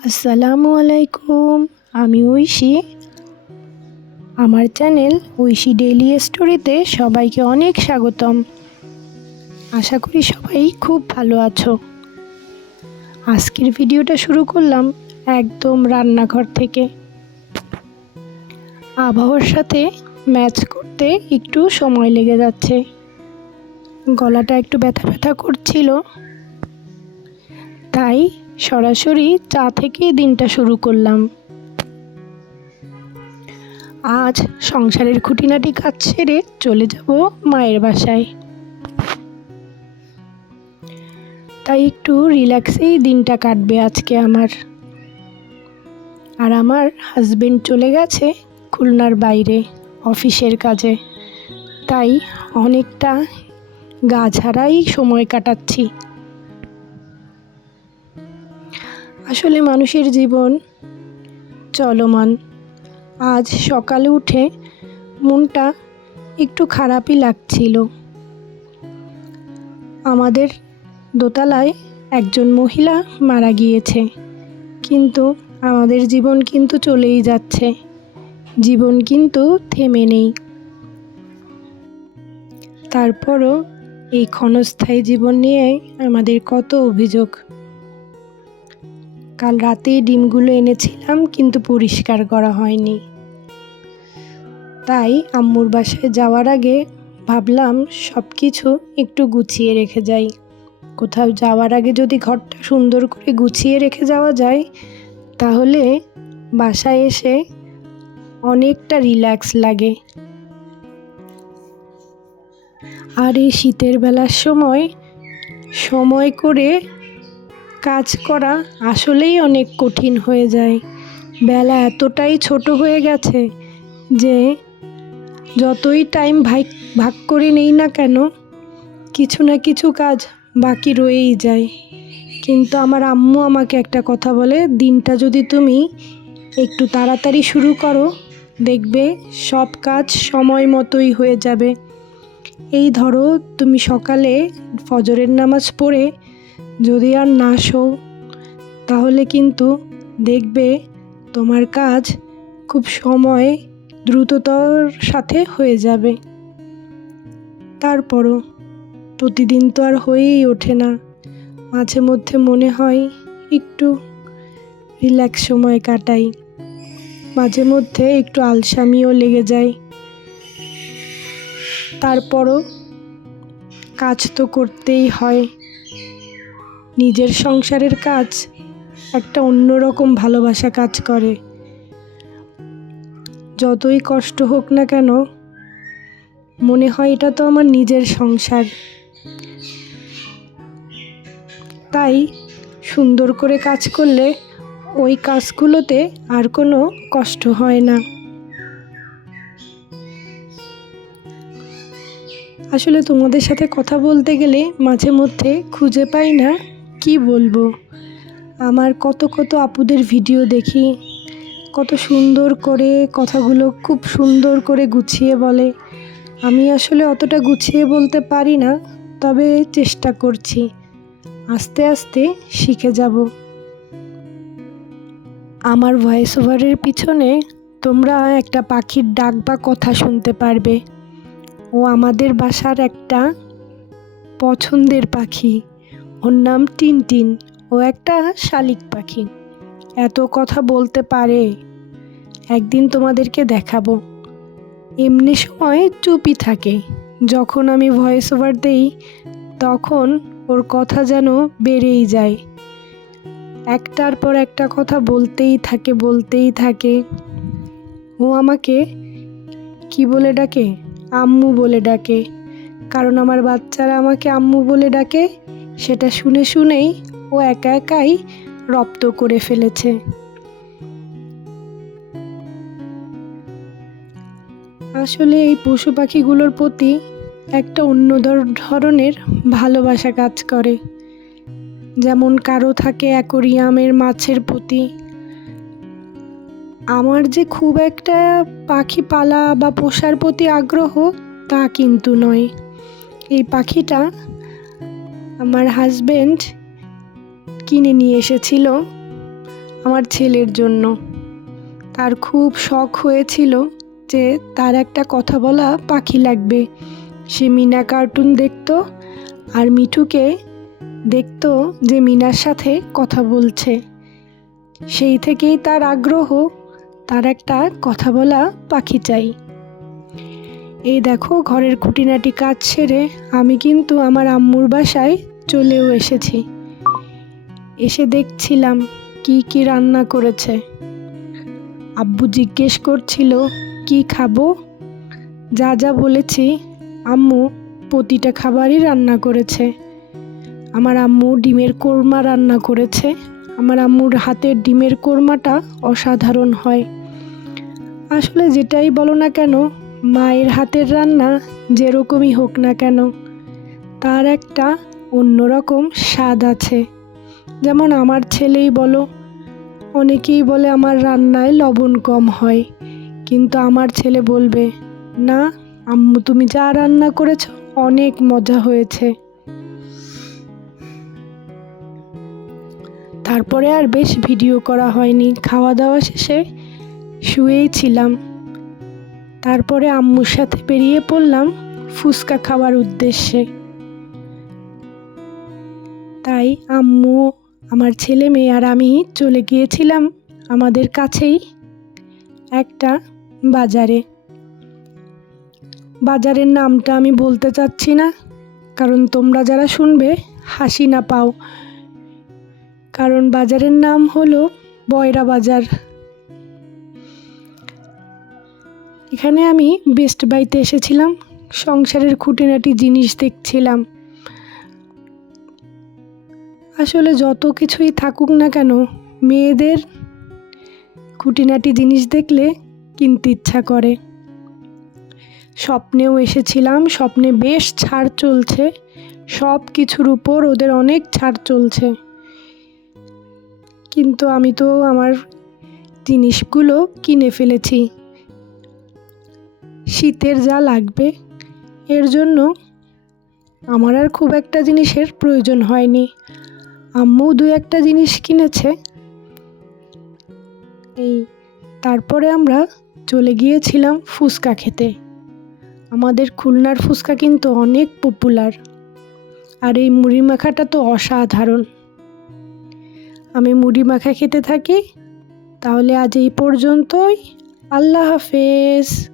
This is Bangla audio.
আসসালামু আলাইকুম, আমি ঐশী। আমার চ্যানেল ঐশী ডেইলি স্টোরিতে সবাইকে অনেক স্বাগতম। আশা করি সবাই খুব ভালো আছো। আজকের ভিডিওটা শুরু করলাম একদম রান্নাঘর থেকে। আবহাওয়ার সাথে ম্যাচ করতে একটু সময় লেগে যাচ্ছে। গলাটা একটু ব্যথা ব্যথা করছিল। তাই সরাসরি চা থেকে দিনটা শুরু করলাম। আজ সংসারের খুঁটিনাটি কাজ সেরে চলে যাব মায়ের বাসায়। তাই একটু রিল্যাক্সেই দিনটা কাটবে আজকে আমার। আর আমার হাজবেন্ড চলে গেছে খুলনার বাইরে, অফিসের কাজে। তাই অনেকটা গা ছাড়াই সময় কাটাচ্ছি। আসলে মানুষের জীবন চলমান। আজ সকালে উঠে মনটা একটু খারাপই লাগছিল। আমাদের দোতলায় একজন মহিলা মারা গিয়েছে। কিন্তু আমাদের জীবন কিন্তু চলেই যাচ্ছে। জীবন কিন্তু থেমে নেই। তারপরও এই ক্ষণস্থায়ী জীবন নিয়ে আমাদের কত অভিযোগ। কাল রাতে ডিমগুলো এনেছিলাম, কিন্তু পরিষ্কার করা হয়নি। তাই আম্মুর বাসায় যাওয়ার আগে ভাবলাম সব কিছু একটু গুছিয়ে রেখে যাই। কোথাও যাওয়ার আগে যদি ঘরটা সুন্দর করে গুছিয়ে রেখে যাওয়া যায়, তাহলে বাসায় এসে অনেকটা রিল্যাক্স লাগে। আর এই শীতের বেলার সময় সময় করে কাজ করা আসলেই অনেক কঠিন হয়ে যায়। বেলা এতটাই ছোট হয়ে গেছে যে যতই টাইম ভাই ভাগ করে নেই না কেন, কিছু না কিছু কাজ বাকি রয়েই যায়। কিন্তু আমার আম্মু আমাকে একটা কথা বলে, দিনটা যদি তুমি একটু তাড়াতাড়ি শুরু করো, দেখবে সব কাজ সময় মতোই হয়ে যাবে। এই ধরো, তুমি সকালে ফজরের নামাজ পড়ে যদি আর না শো, তাহলে কিন্তু দেখবে তোমার কাজ খুব সময় দ্রুততর সাথে হয়ে যাবে। তারপরও প্রতিদিন তো আর হয়েই ওঠে না। মাঝে মধ্যে মনে হয় একটু রিল্যাক্স সময় কাটাই। মাঝে মধ্যে একটু আলসামিও লেগে যায়। তারপরও কাজ তো করতেই হয়। নিজের সংসারের কাজ একটা অন্যরকম ভালোবাসা কাজ করে। যতই কষ্ট হোক না কেন, মনে হয় এটা তো আমার নিজের সংসার। তাই সুন্দর করে কাজ করলে ওই কাজগুলোতে আর কোনো কষ্ট হয় না। আসলে তোমাদের সাথে কথা বলতে গেলে মাঝে মধ্যে খুঁজে পাই না কি বলব? আমার কত কত আপুদের ভিডিও দেখি, কত সুন্দর করে কথাগুলো খুব সুন্দর করে গুছিয়ে বলে। আমি আসলে অতটা গুছিয়ে বলতে পারি না, তবে চেষ্টা করছি। আস্তে আস্তে শিখে যাব। আমার ভয়েস ওভারের পিছনে তোমরা একটা পাখির ডাক বা কথা শুনতে পারবে। ও আমাদের বাসার একটা পছন্দের পাখি। ওর নাম টিনটিন। ও একটা শালিক পাখি। এত কথা বলতে পারে। একদিন তোমাদেরকে দেখাবো। এমনি সময় চুপি থাকে। যখন আমি ভয়েস ওভার দেই, তখন ওর কথা যেন বেড়েই যায়। একটার পর একটা কথা বলতেই থাকে বলতেই থাকে। ও আমাকে কি বলে ডাকে? আম্মু বলে ডাকে। কারণ আমার বাচ্চারা আমাকে আম্মু বলে ডাকে। সেটা শুনে শুনেই ও একা একাই রপ্ত করে ফেলেছে। আসলে এই পশু পাখিগুলোর প্রতি একটা অন্য ধরনের ভালোবাসা কাজ করে। যেমন কারও থাকে অ্যাকোরিয়ামের মাছের প্রতি। আমার যে খুব একটা পাখি পালা বা পোষার প্রতি আগ্রহ তা কিন্তু নয়। এই পাখিটা আমার হাজবেন্ড কিনে নিয়ে এসেছিল আমার ছেলের জন্য। তার খুব শখ হয়েছিল যে তার একটা কথা বলা পাখি লাগবে। সে মিনা কার্টুন দেখতো আর মিঠুকে দেখতো যে মিনার সাথে কথা বলছে। সেই থেকেই তার আগ্রহ, তার একটা কথা বলা পাখি চাই। এই দেখো, ঘরের খুঁটিনাটি কাজ সেরে আমি কিন্তু আমার আম্মুর বাসায় চলেও এসেছি। এসে দেখছিলাম কি কি রান্না করেছে। আব্বু জিজ্ঞেস করছিল, কি খাব? যা যা বলেছি, আম্মু প্রতিটা খাবারই রান্না করেছে। আমার আম্মু ডিমের কোরমা রান্না করেছে। আমার আম্মুর হাতের ডিমের কোরমাটা অসাধারণ হয়। আসলে যেটাই বলো না কেন মায়ের হাতের রান্না যেরকমই হোক না কেন, তার একটা অন্যরকম স্বাদ আছে। যেমন আমার ছেলেই বলো, অনেকেই বলে আমার রান্নায় লবণ কম হয়, কিন্তু আমার ছেলে বলবে, না, আম্মু, তুমি যা রান্না করেছ, অনেক মজা হয়েছে। তারপরে আর বেশ ভিডিও করা হয়নি। খাওয়া দাওয়া শেষে শুয়েই ছিলাম। তারপরে আম্মুর সাথে বেরিয়ে পড়লাম ফুচকা খাওয়ার উদ্দেশ্যে। তাই আম্মু, আমার ছেলে মেয়ে আর আমি চলে গিয়েছিলাম আমাদের কাছেই একটা বাজারে। বাজারের নামটা আমি বলতে চাচ্ছি না, কারণ তোমরা যারা শুনবে হাসি না পাও। কারণ বাজারের নাম হলো বয়রা বাজার। এখানে আমি বেস্ট বাইতে এসেছিলাম। সংসারের খুঁটিনাটি জিনিস দেখছিলাম। আসলে যত কিছুই থাকুক না কেন, মেয়েদের খুঁটিনাটি জিনিস দেখলে কিনতে ইচ্ছা করে। স্বপ্নেও এসেছিলাম, স্বপ্নে বেশ ছাড় চলছে। সব কিছুর উপর ওদের অনেক ছাড় চলছে। কিন্তু আমি তো আমার জিনিসগুলো কিনে ফেলেছি। শীতের যা লাগবে, এর জন্য আমার আর খুব একটা জিনিসের প্রয়োজন হয়নি। আম্মু দু একটা জিনিস কিনেছে। এই, তারপরে আমরা চলে গিয়েছিলাম ফুচকা খেতে। আমাদের খুলনার ফুচকা কিন্তু অনেক পপুলার আর এই মুড়ি মাখাটা তো অসাধারণ। আমি মুড়ি মাখা খেতে থাকি, তাহলে আজ এই পর্যন্তই। আল্লাহ হাফেজ।